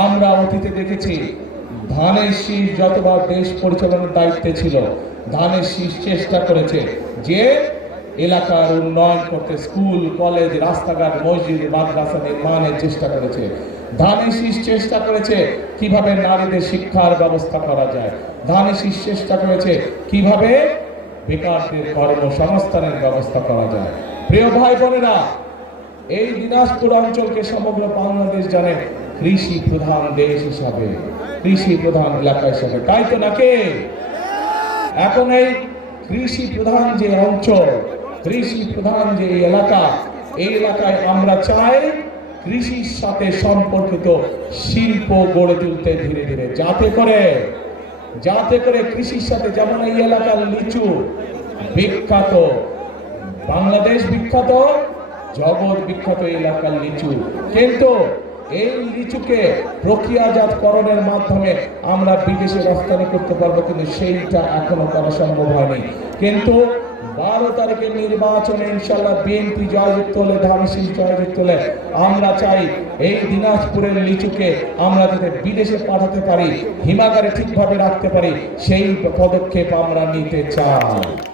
আমরা অতীতে দেখেছি ধানের শীষ যতবার দেশ পরিচালনার দায়িত্বে ছিল, ধানের শীষ চেষ্টা করেছে যে এলাকার উন্নয়ন করতে, স্কুল কলেজ রাস্তাঘাট মসজিদ মাদ্রাসা নির্মাণের চেষ্টা করেছে। ধানের শীষ চেষ্টা করেছে কিভাবে নারীদের শিক্ষার ব্যবস্থা করা যায়। ধানের শীষ চেষ্টা করেছে কিভাবে বেকারদের কর্মসংস্থানের ব্যবস্থা করা যায়। প্রিয় ভাই বোনেরা, এই দিনাজপুর অঞ্চলকে সমগ্র বাংলাদেশ জানে কৃষি প্রধান দেশ হিসাবে, কৃষি প্রধান এলাকা হিসাবে, তাই তো নাকি? এখন এই কৃষি প্রধান যে অঞ্চল, কৃষি প্রধান যে এলাকা, এই এলাকায় আমরা চাই কৃষির সাথে সম্পর্কিত শিল্প গড়ে তুলতে ধীরে ধীরে, যাতে করে কৃষির সাথে, যেমন এই এলাকার লিচু বিখ্যাত, বাংলাদেশ বিখ্যাত, জগৎ বিখ্যাত এলাকার লিচু, কিন্তু এই লিচুকে প্রক্রিয়াজাতকরণের মাধ্যমে আমরা বিদেশে রপ্তানি করতে পারবো, কিন্তু সেইটা এখনো করা সম্ভব হয়নি। কিন্তু 12 তারিখের নির্বাচনে ইনশাআল্লাহ বিএনপি জয়যুক্ত হলে, ধানের শীষ জয়যুক্ত হলে আমরা চাই এই দিনাজপুরের লিচুকে আমরা যাতে বিদেশে পাঠাতে পারি, হিমাগারে ঠিকভাবে রাখতে পারি, সেই পদক্ষেপ আমরা নিতে চাই।